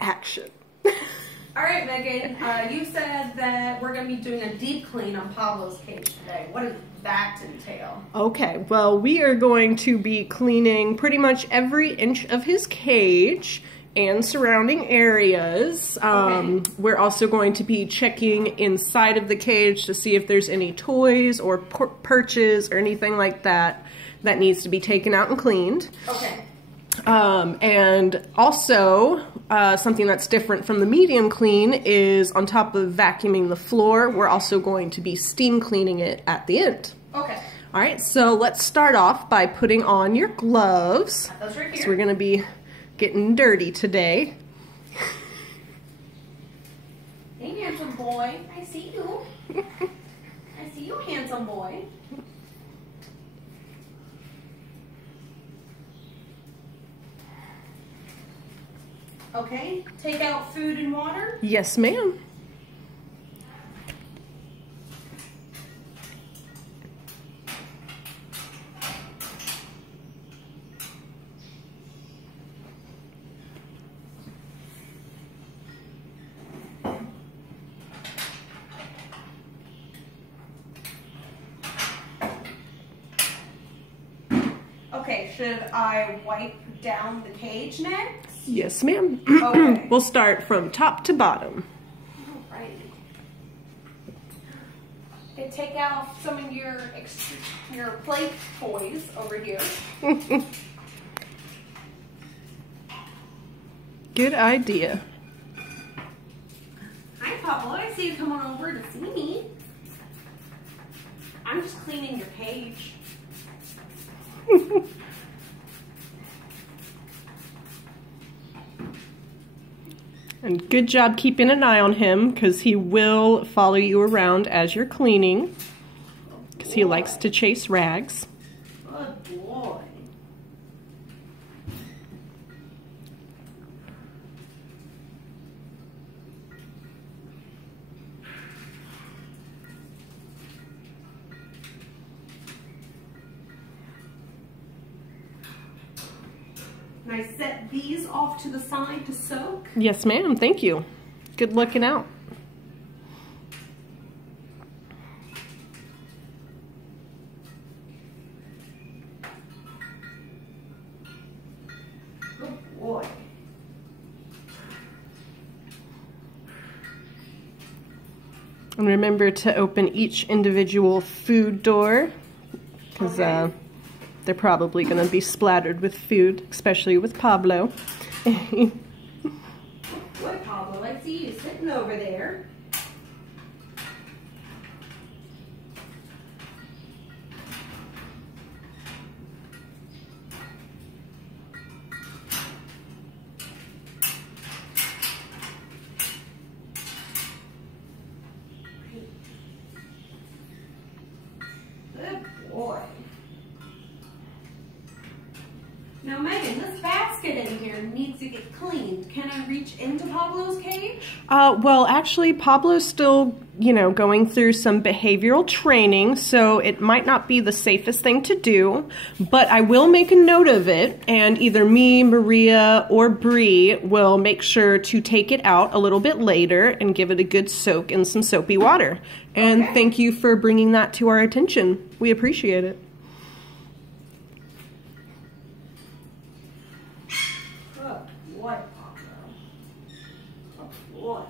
action. All right, Megan, you said that we're going to be doing a deep clean on Pablo's cage today. What does that entail? Okay, well, we are going to be cleaning pretty much every inch of his cage and surrounding areas. We're also going to be checking inside of the cage to see if there's any toys or perches or anything like that that needs to be taken out and cleaned. Okay. And also, something that's different from the medium clean is on top of vacuuming the floor, we're also going to be steam cleaning it at the end. Okay. All right, so let's start off by putting on your gloves. Those right here. So we're going to be getting dirty today. Hey, handsome boy. I see you. I see you, handsome boy. Okay, take out food and water. Yes, ma'am. Okay, should I wipe down the cage next? Yes, ma'am. Okay. We'll start from top to bottom. All right. And take out some of your plate toys over here. Good idea. Hi, Pablo. I see you coming over to see me. I'm just cleaning your cage. And good job keeping an eye on him, because he will follow you around as you're cleaning, because he likes to chase rags. Good boy. Can I set these off to the side to soak? Yes, ma'am. Thank you. Good looking out. Good boy. And remember to open each individual food door, because they're probably going to be splattered with food, especially with Pablo. Boy, Pablo, I see you sitting over there. Good boy. Now, Megan, this basket in here needs to get cleaned. Can I reach into Pablo's cage? Well, actually, Pablo's still, going through some behavioral training, so it might not be the safest thing to do, but I will make a note of it, and either me, Maria, or Bree will make sure to take it out a little bit later and give it a good soak in some soapy water. And Okay. Thank you for bringing that to our attention. We appreciate it. Good boy, Pablo. Good boy.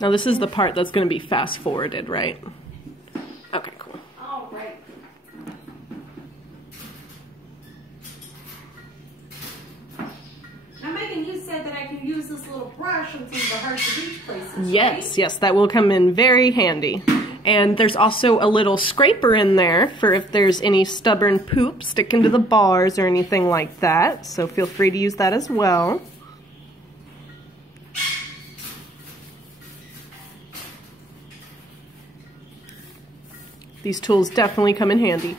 Now this is the part that's going to be fast forwarded, right? Okay, cool. All right. Now, Megan, you said that I can use this little brush on some of the hard to reach places. Yes, right? yes, that will come in very handy. And there's also a little scraper in there for if there's any stubborn poop sticking to the bars or anything like that. So feel free to use that as well. These tools definitely come in handy.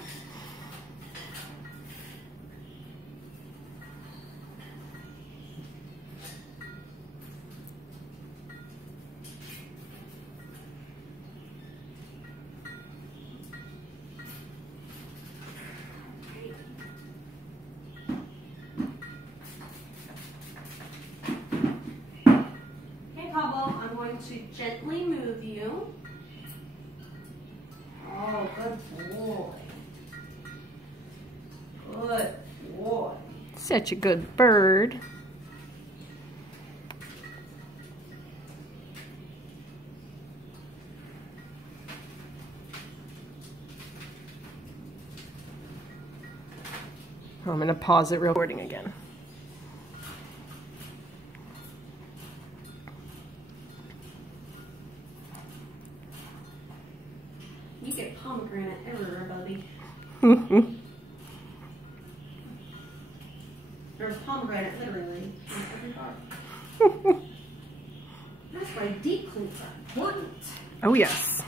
going to gently move you. Oh, good boy. Good boy. Such a good bird. I'm going to pause it recording again. You get pomegranate everywhere, buddy. There's pomegranate literally on every part. That's why deep cleans are important. Oh, yes.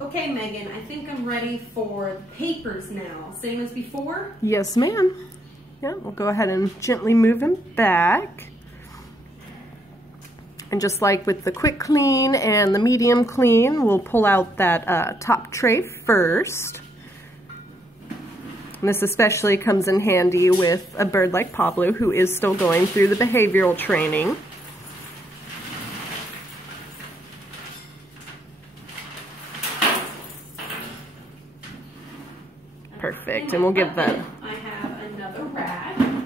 Okay, Megan, I think I'm ready for the papers now. Same as before? Yes, ma'am. Yeah, we'll go ahead and gently move him back. And just like with the quick clean and the medium clean, we'll pull out that top tray first. And this especially comes in handy with a bird like Pablo, who is still going through the behavioral training. Perfect, and we'll give that. I have another rag.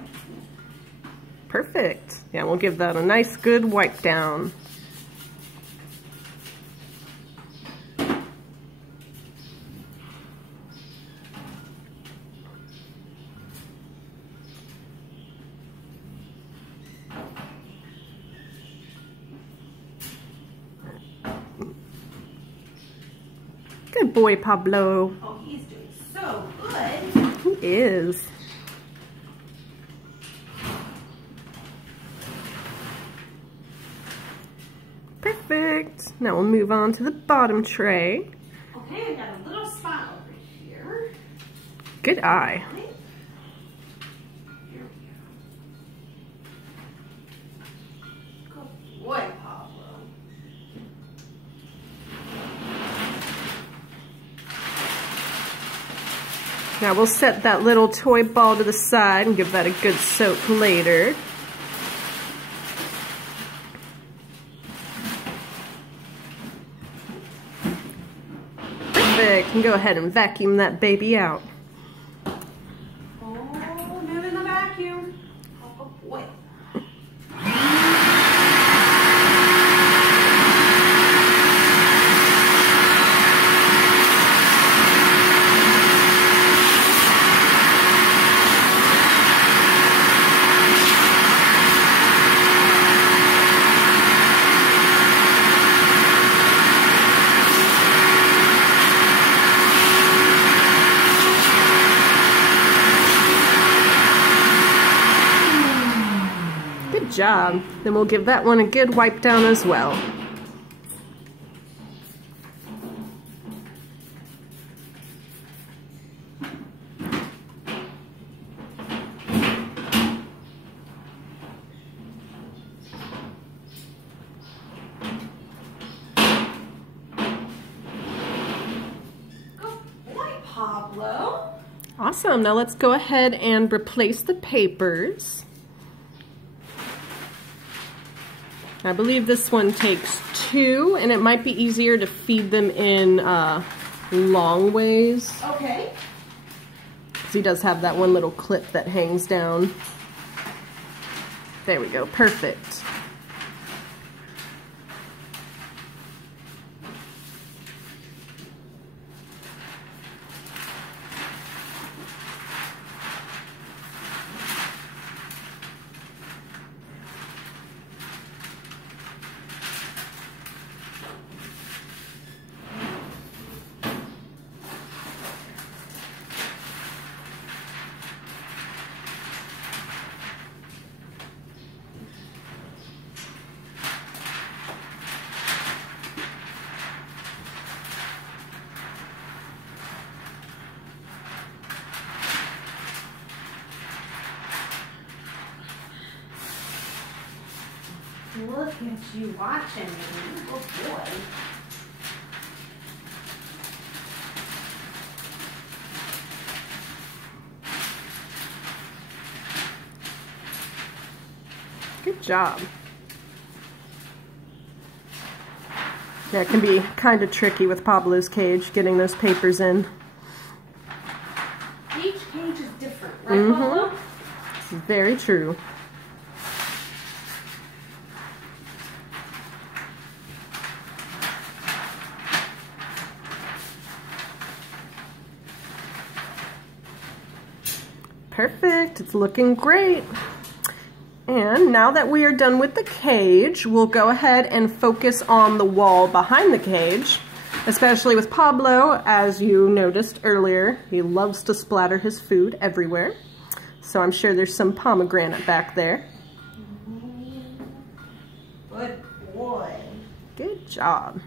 Perfect. Yeah, we'll give that a nice good wipe down. Good boy, Pablo. Oh, he's doing so good. He is. Perfect. Now we'll move on to the bottom tray. Okay, I got a little spot over here. Good eye. Here we go. Good boy, Pablo. Now we'll set that little toy ball to the side and give that a good soak later. Perfect. And go ahead and vacuum that baby out. Oh, moving the vacuum. Oh, boy. Good job. Then we'll give that one a good wipe down as well. Good boy, Pablo. Awesome. Now let's go ahead and replace the papers. I believe this one takes 2, and it might be easier to feed them in long ways. Okay. Because he does have that one little clip that hangs down. There we go. Perfect. Look at you watching me. Oh, boy. Good job. Yeah, it can be kind of tricky with Pablo's cage, getting those papers in. Each cage is different, right, Pablo? This is very true. Perfect, it's looking great. And now that we are done with the cage, we'll go ahead and focus on the wall behind the cage, especially with Pablo. As you noticed earlier, he loves to splatter his food everywhere. So I'm sure there's some pomegranate back there. Good boy. Good job.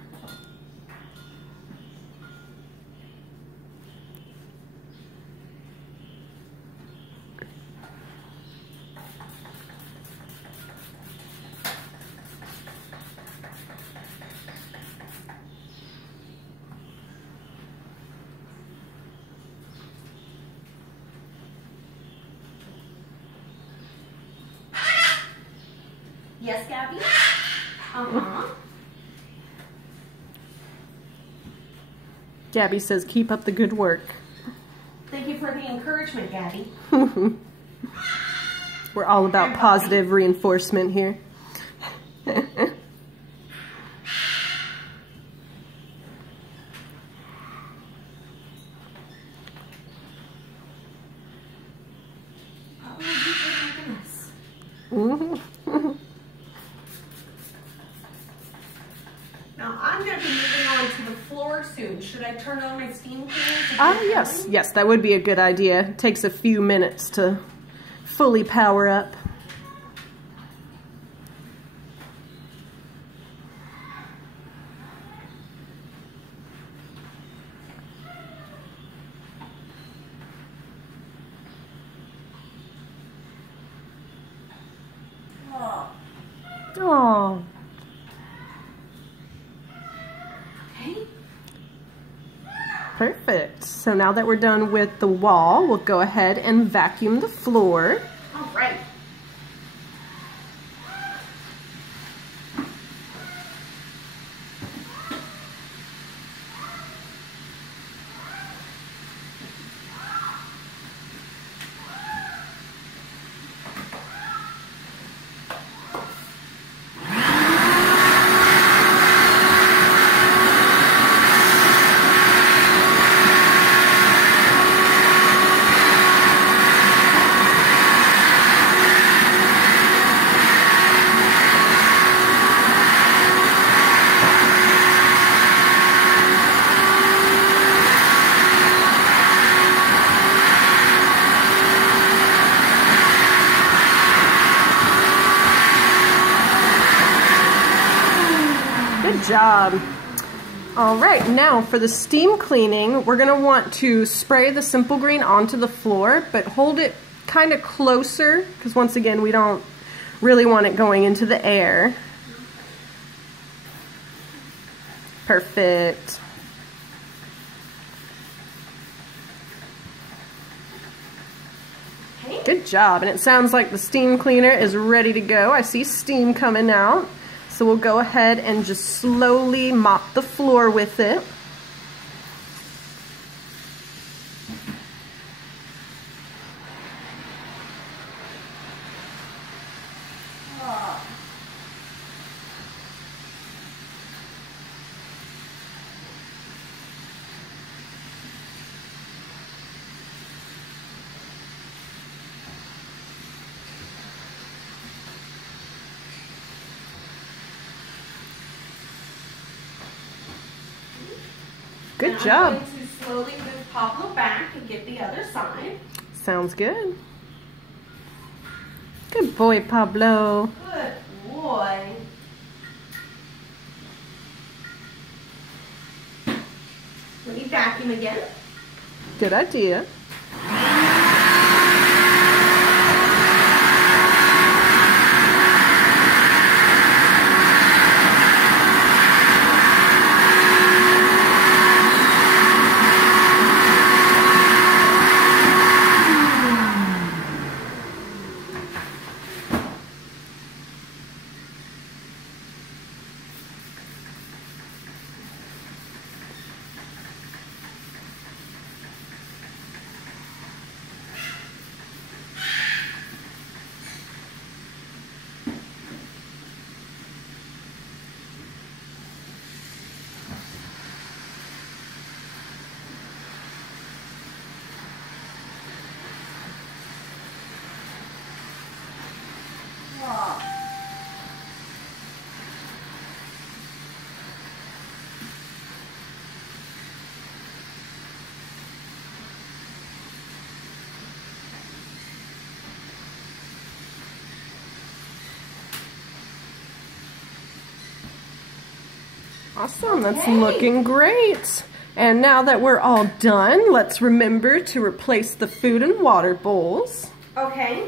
Yes, Gabby? Uh-huh. Gabby says, keep up the good work. Thank you for the encouragement, Gabby. We're all about positive reinforcement here. Now I'm going to be moving on to the floor soon. Should I turn on my steam cleaner? Yes, yes, that would be a good idea. It takes a few minutes to fully power up. Oh. Okay. Perfect. So now that we're done with the wall, we'll go ahead and vacuum the floor. All right. Good job. All right, now for the steam cleaning, we're gonna want to spray the Simple Green onto the floor, but hold it kind of closer, because once again, we don't really want it going into the air. Perfect. Good job, and it sounds like the steam cleaner is ready to go. I see steam coming out. So we'll go ahead and just slowly mop the floor with it. Good job. I'm going to slowly move Pablo back and get the other side. Sounds good. Good boy, Pablo. Good boy. Let me vacuum again. Good idea. Awesome, that's Okay. looking great. And now that we're all done, let's remember to replace the food and water bowls. Okay.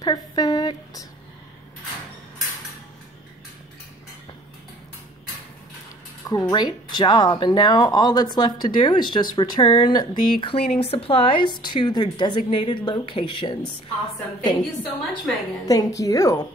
Perfect. Great job. And now all that's left to do is just return the cleaning supplies to their designated locations. Awesome. Thank you so much, Megan. Thank you.